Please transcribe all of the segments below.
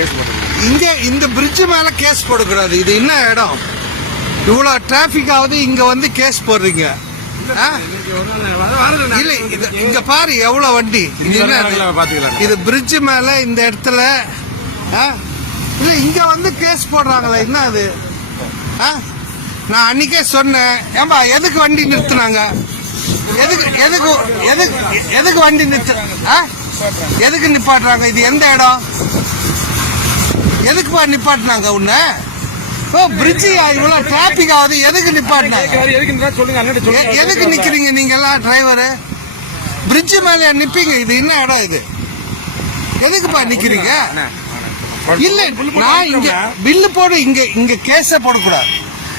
Case போட்டுருக்கீங்க இங்க இந்த bridge மேல கேஸ் போடக்கூடாது. இது என்ன இடம்? இவ்வளவு டிராபிக் ஆகுது இங்க வந்து கேஸ் போடுறீங்க. இல்ல இது இங்க பாரு எவ்வளவு வண்டி. இது என்ன இது? பிரிட்ஜ் மேல இந்த இடத்துல? இல்ல இங்க வந்து கேஸ் போடுறாங்களே என்ன அது ஆ? நான் அன்னைக்கே சொன்னேன். ஏம்பா எதுக்கு வண்டி நிறுத்துனாங்க? எதுக்கு எதுக்கு எதுக்கு எதுக்கு வண்டி நிறுத்து? எதுக்கு நிப்பாட்டுறாங்க? இது எந்த இடம்? எதுக்குப்பா நிப்பாட்டினாங்க உன்ன? ஓ பிரிட்ஜ் இவ்வளவு டிராபிக் ஆகுது. எதுக்கு நிப்பாட்டினாங்க? எதுக்கு இருந்தா சொல்லுங்க அண்ணன் எ- சொல்லுங்க எதுக்கு நிக்கிறீங்க நீங்க எல்லாம் டிரைவரு பிரிட்ஜ் மேல நிப்பீங்க. இது என்ன இடம் இது? எதுக்குப்பா நிக்கிறீங்க? அண்ணா, இல்ல நான் இங்க பில்லு போடு இங்க இங்க கேஸ போடக்கூடாது.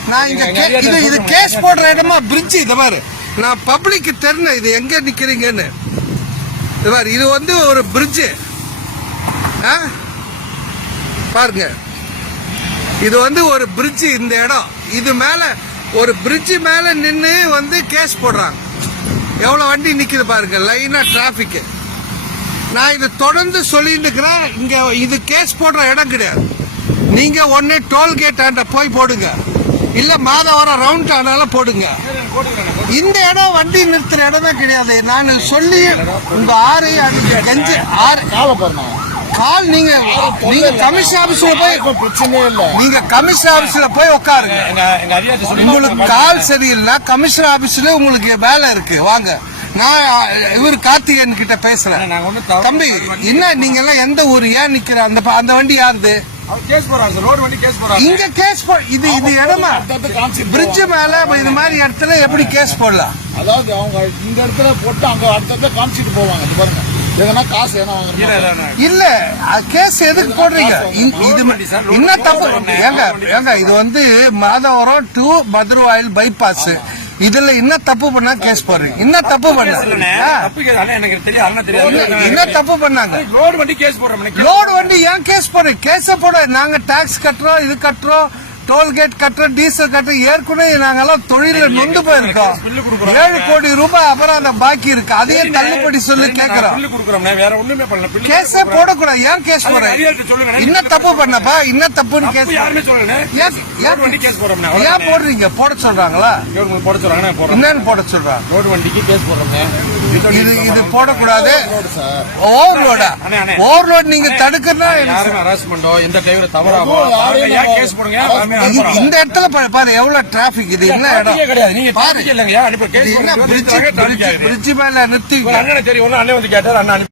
நான் இங்க இது இது கேஸ் போடுற இடமா? பிரிட்ஜ் இது பாரு. நான் பப்ளிக் தெரிஞ்ச இது எங்க நிக்கிறீங்கன்னு. இது பாரு இது வந்து ஒரு பிரிட்ஜ். பாருங்க. இது வந்து ஒரு பிரிட்ஜு இந்த இடம். இது மேல ஒரு பிரிட்ஜு மேல நின்று வந்து கேஸ் போடுறாங்க. எவ்வளோ வண்டி நிற்கிது பாருங்க லைனாக டிராஃபிக்கு நான் இது தொடர்ந்து சொல்லிட்டுக்கிறேன் இங்கே இது கேஸ் போடுற இடம் கிடையாது. நீங்கள் ஒன்று டோல்கேட்டாண்ட போய் போடுங்க. இல்லை மாதவரம் ரவுண்ட் ஆனாலும் போடுங்க. இந்த இடம் வண்டி நிறுத்துற இடமே கிடையாது. நான் சொல்லி உங்கள் ஆறு அது கெஞ்சி ஆறு காலை நீங்க நீங்க கமிஷன் ஆபீஸ்ல போய் பிரச்சனையே இல்லை. நீங்க கமிஷன் ஆபீஸ்ல போய் உட்காருங்க. உங்களுக்கு கால் சரியில்லை கமிஷனர் ஆபீஸ்ல உங்களுக்கு வேலை இருக்கு. வாங்க. நான் இவர் கார்த்திகேயன் கிட்ட பேசுறேன் தம்பி என்ன நீங்க எல்லாம் எந்த ஊர் ஏன் நிக்கிற? அந்த அந்த வண்டி யாருது? கேஸ் போறாங்க ரோடு வண்டி கேஸ் போறாங்க. இங்க கேஸ் போ இது இது இடமா? பிரிட்ஜ் மேல இது மாதிரி இடத்துல எப்படி கேஸ் போடலாம்? அதாவது அவங்க இந்த இடத்துல போட்டு அங்க அடுத்தடுத்த காமிச்சிட்டு போவாங்க. பாருங்க. எதனா காசு ஏன்னா இல்ல, கேஸ் எதுக்கு போடுறீங்க? இது என்ன தப்பு? ஏங்க ஏங்க இது வந்து மாதவரம் டு மதுரவாயில் பைபாஸ். இதுல என்ன தப்பு பண்ணா கேஸ் போடுறீங்க என்ன தப்பு பண்ண? இல்லண்ணே, ஆ. தப்பு கேஸ் அண்ணா எனக்கு தெரியும் அண்ணா தெரியாது. என்ன தப்பு பண்ணாங்க? ரோடு வண்டி கேஸ் போடுறோம் லோடு வண்டி ஏன் கேஸ் போடுறீங்க கேஸ போட. நாங்க டாக்ஸ் கட்டுறோம் இது கட்டுறோம். டோல்கேட் கட்டுறோம் டீசல் கட்டுறோம் ஏற்கனவே நாங்கெல்லாம் தொழில நொந்து போயிருக்கோம். ஏழு கோடி ரூபாய் அபராதம் பாக்கி இருக்கு. அதையும் தள்ளுபடி சொல்லி கேக்குறோம். கேஸே போடக்கூடாது. ஏன் கேஸ் சொல்லுங்க. என்ன தப்பு பண்ணப்பா? என்ன தப்புன்னு தப்பு கேஸ் ஏன். போடுறீங்க? போட சொல்றாங்களா? போட சொல்றாங்க. என்னன்னு போட சொல்றாங்க. ரோடு வண்டிக்கு கேஸ் போடுறோம்ண்ணே இது இது போடக்கூடாது. ஓவர்லோடா. ஓவர்லோட் நீங்க தடுக்கிறதா ஹராஸ்மெண்டோ எந்த டிரைவர் தவறாமோ கேஸ் போடுங்க இந்த இடத்துல பாரு, எவ்வளவு டிராபிக் இது என்ன இடம்? கிடையாது. நீங்க பாரு. traffic இல்லைங்க. அனுப்ப பிரிட்ஜ் மேல நிறுத்தி அண்ணனை தெரியும் அண்ணன் வந்து கேட்டார் அண்ணன்